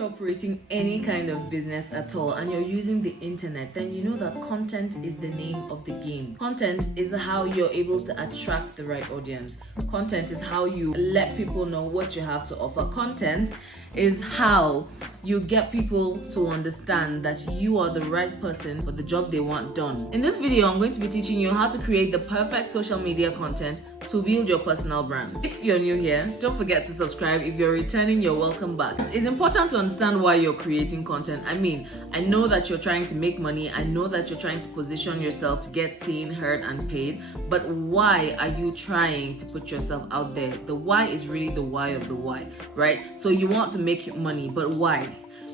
you're operating any kind of business at all and you're using the internet, then you know that content is the name of the game. Content is how you're able to attract the right audience. Content is how you let people know what you have to offer. Content is how you get people to understand that you are the right person for the job they want done. In this video, I'm going to be teaching you how to create the perfect social media content to build your personal brand. If you're new here, don't forget to subscribe. If you're returning, you're welcome back. It's important to understand why you're creating content. I know that you're trying to make money. I know that you're trying to position yourself to get seen, heard, and paid. But why are you trying to put yourself out there? The why is really the why of the why, right? So you want to make money, but why?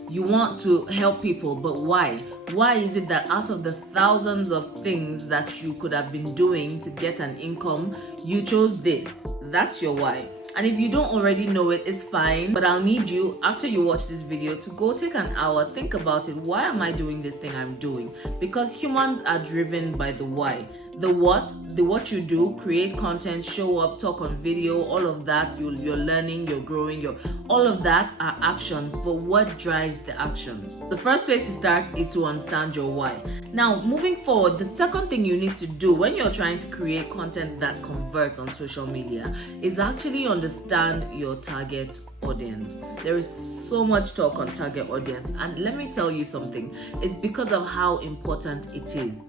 You want to help people, but why? Why is it that out of the thousands of things that you could have been doing to get an income, you chose this? That's your why. And if you don't already know it, it's fine. But I'll need you, after you watch this video, to go take an hour, think about it. Why am I doing this thing I'm doing? Because humans are driven by the why. The what you do, create content, show up, talk on video, all of that, you're learning, you're growing, all of that are actions. But what drives the actions? The first place to start is to understand your why. Now, moving forward, the second thing you need to do when you're trying to create content that converts on social media is actually understand your target audience. There is so much talk on target audience, and let me tell you something. It's because of how important it is.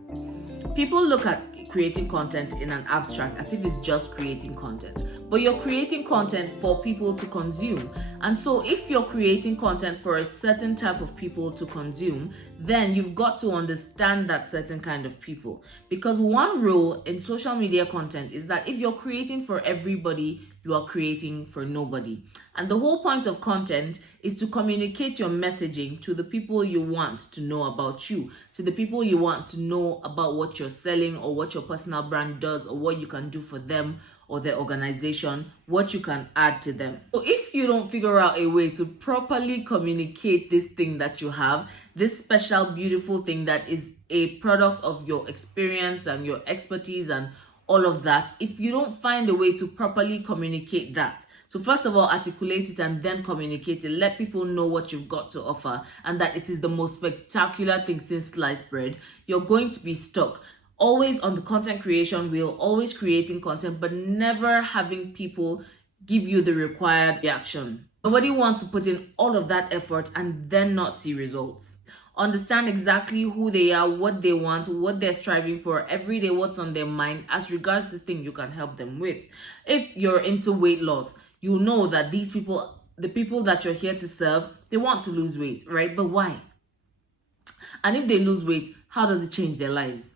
People look at creating content in an abstract as if it's just creating content, but you're creating content for people to consume. And so if you're creating content for a certain type of people to consume, then you've got to understand that certain kind of people. Because one rule in social media content is that if you're creating for everybody, you are creating for nobody. And the whole point of content is to communicate your messaging to the people you want to know about you, to the people you want to know about what you're selling or what your personal brand does or what you can do for them or their organization, what you can add to them. So if you don't figure out a way to properly communicate this thing that you have, this special, beautiful thing that is a product of your experience and your expertise and all of that, if you don't find a way to properly communicate that, so first of all, articulate it and then communicate it, let people know what you've got to offer and that it is the most spectacular thing since sliced bread, you're going to be stuck. Always on the content creation wheel, always creating content, but never having people give you the required reaction. Nobody wants to put in all of that effort and then not see results. Understand exactly who they are, what they want, what they're striving for every day, what's on their mind as regards to the thing you can help them with. If you're into weight loss, you know that these people, the people that you're here to serve, they want to lose weight, right? But why? And if they lose weight, how does it change their lives?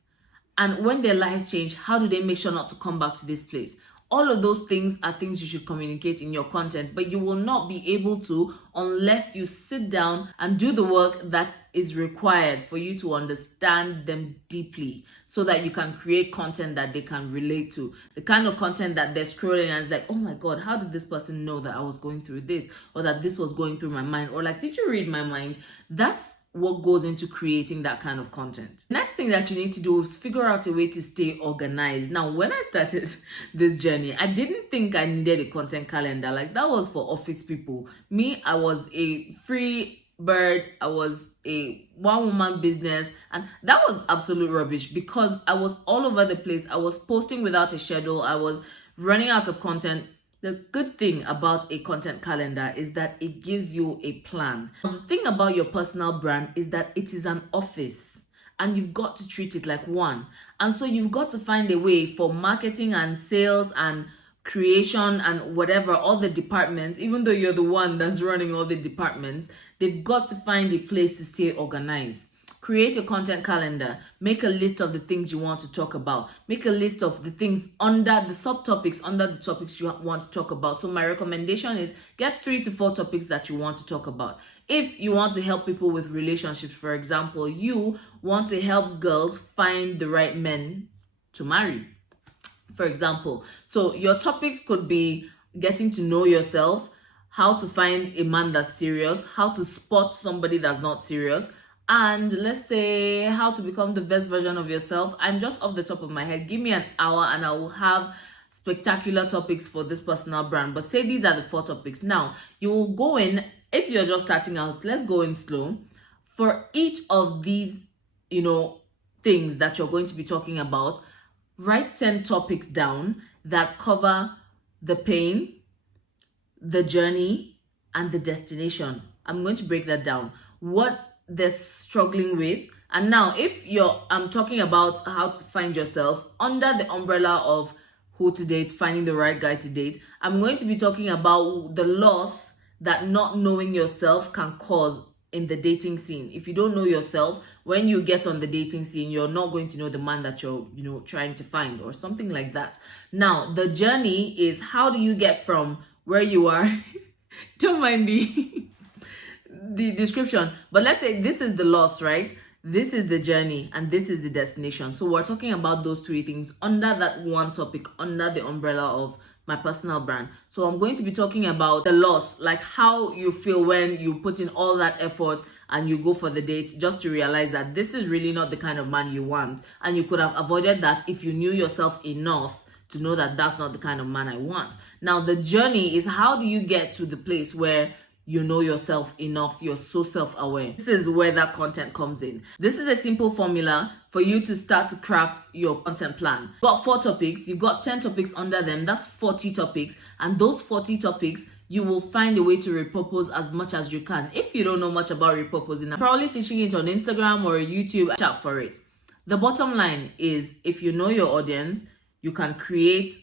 And when their lives change, how do they make sure not to come back to this place? All of those things are things you should communicate in your content, but you will not be able to unless you sit down and do the work that is required for you to understand them deeply so that you can create content that they can relate to. The kind of content that they're scrolling and it's like, oh my God, how did this person know that I was going through this or that this was going through my mind? Or like, did you read my mind? That's what goes into creating that kind of content. Next thing that you need to do is figure out a way to stay organized. Now, when I started this journey, I didn't think I needed a content calendar. Like, that was for office people. Me, I was a free bird. I was a one-woman business, and that was absolute rubbish because I was all over the place. I was posting without a schedule. I was running out of content. The good thing about a content calendar is that it gives you a plan. The thing about your personal brand is that it is an office and you've got to treat it like one. And so you've got to find a way for marketing and sales and creation and whatever, all the departments, even though you're the one that's running all the departments, they've got to find a place to stay organized. Create a content calendar. Make a list of the things you want to talk about. Make a list of the things under the subtopics, under the topics you want to talk about. So my recommendation is get 3 to 4 topics that you want to talk about. If you want to help people with relationships, for example, you want to help girls find the right men to marry, for example. So your topics could be getting to know yourself, how to find a man that's serious, how to spot somebody that's not serious, and let's say how to become the best version of yourself. I'm just off the top of my head. Give me an hour and I will have spectacular topics for this personal brand. But say these are the 4 topics. Now, you will go in if you're just starting out, let's go in slow. For each of these, things that you're going to be talking about, write 10 topics down that cover the pain, the journey, and the destination. I'm going to break that down. What they're struggling with. And now, if I'm talking about how to find yourself under the umbrella of who to date, finding the right guy to date, I'm going to be talking about the loss that not knowing yourself can cause in the dating scene. If you don't know yourself, when you get on the dating scene, you're not going to know the man that you're, trying to find, or something like that. Now, the journey is, how do you get from where you are? Don't mind the description, but let's say this is the loss, right? This is the journey, and this is the destination. So we're talking about those three things under that one topic, under the umbrella of my personal brand. So I'm going to be talking about the loss, like how you feel when you put in all that effort and you go for the date just to realize that this is really not the kind of man you want, and you could have avoided that if you knew yourself enough to know that that's not the kind of man I want. Now, the journey is, how do you get to the place where you know yourself enough, you're so self-aware? This is where that content comes in. This is a simple formula for you to start to craft your content plan. You've got 4 topics, you've got 10 topics under them, that's 40 topics, and those 40 topics, you will find a way to repurpose as much as you can. If you don't know much about repurposing, I'm probably teaching it on Instagram or YouTube, chat for it. The bottom line is, if you know your audience, you can create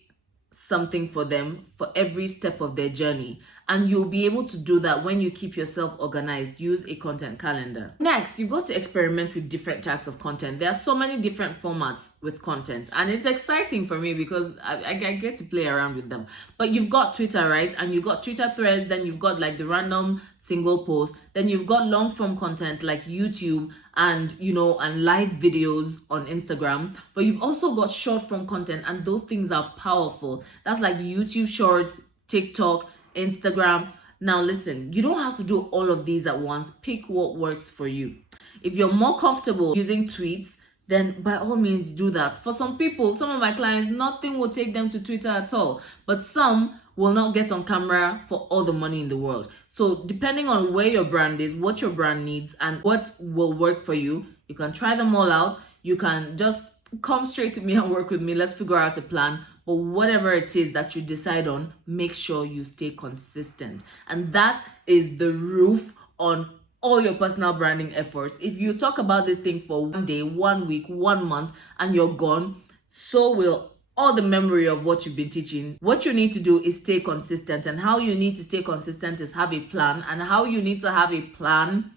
something for them for every step of their journey, and you'll be able to do that when you keep yourself organized. Use a content calendar. Next, you've got to experiment with different types of content. There are so many different formats with content, and it's exciting for me because I get to play around with them. But you've got Twitter, right? And you've got Twitter threads, then you've got like the random single post, then you've got long form content like YouTube and and live videos on Instagram, but you've also got short form content, and those things are powerful. That's like YouTube Shorts, TikTok, Instagram. Now listen, you don't have to do all of these at once. Pick what works for you. If you're more comfortable using tweets, then by all means do that. For some people, some of my clients, nothing will take them to Twitter at all, but some will not get on camera for all the money in the world. So depending on where your brand is, what your brand needs, and what will work for you, you can try them all out. You can just come straight to me and work with me. Let's figure out a plan. But whatever it is that you decide on, make sure you stay consistent. And that is the roof on all your personal branding efforts. If you talk about this thing for 1 day, 1 week, 1 month, and you're gone, so will all the memory of what you've been teaching. What you need to do is stay consistent, and how you need to stay consistent is have a plan, and how you need to have a plan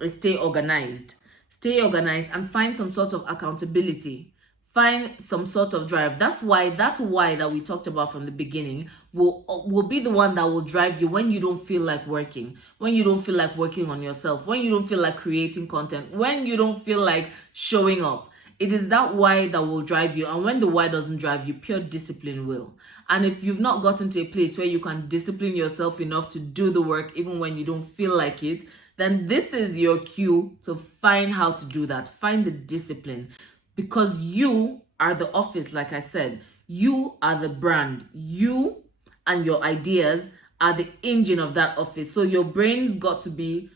is stay organized. Stay organized and find some sort of accountability. Find some sort of drive. That's why that we talked about from the beginning will be the one that will drive you when you don't feel like working, when you don't feel like working on yourself, when you don't feel like creating content, when you don't feel like showing up. It is that why that will drive you, and when the why doesn't drive you, pure discipline will. And if you've not gotten to a place where you can discipline yourself enough to do the work even when you don't feel like it, then this is your cue to find how to do that. Find the discipline, because you are the office. Like I said, you are the brand. You and your ideas are the engine of that office. So your brain's got to be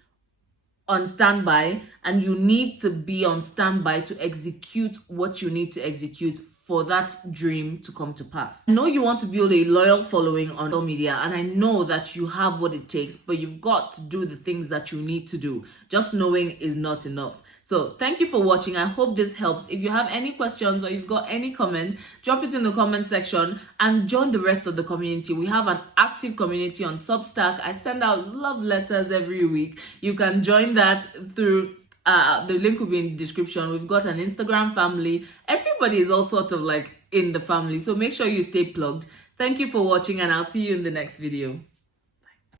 on standby, and you need to be on standby to execute what you need to execute for that dream to come to pass. I know you want to build a loyal following on social media, and I know that you have what it takes, but you've got to do the things that you need to do. Just knowing is not enough. So thank you for watching. I hope this helps. If you have any questions or you've got any comments, drop it in the comment section and join the rest of the community. We have an active community on Substack. I send out love letters every week. You can join that through the link will be in the description. We've got an Instagram family. Everybody is all sort of like in the family. So make sure you stay plugged. Thank you for watching, and I'll see you in the next video.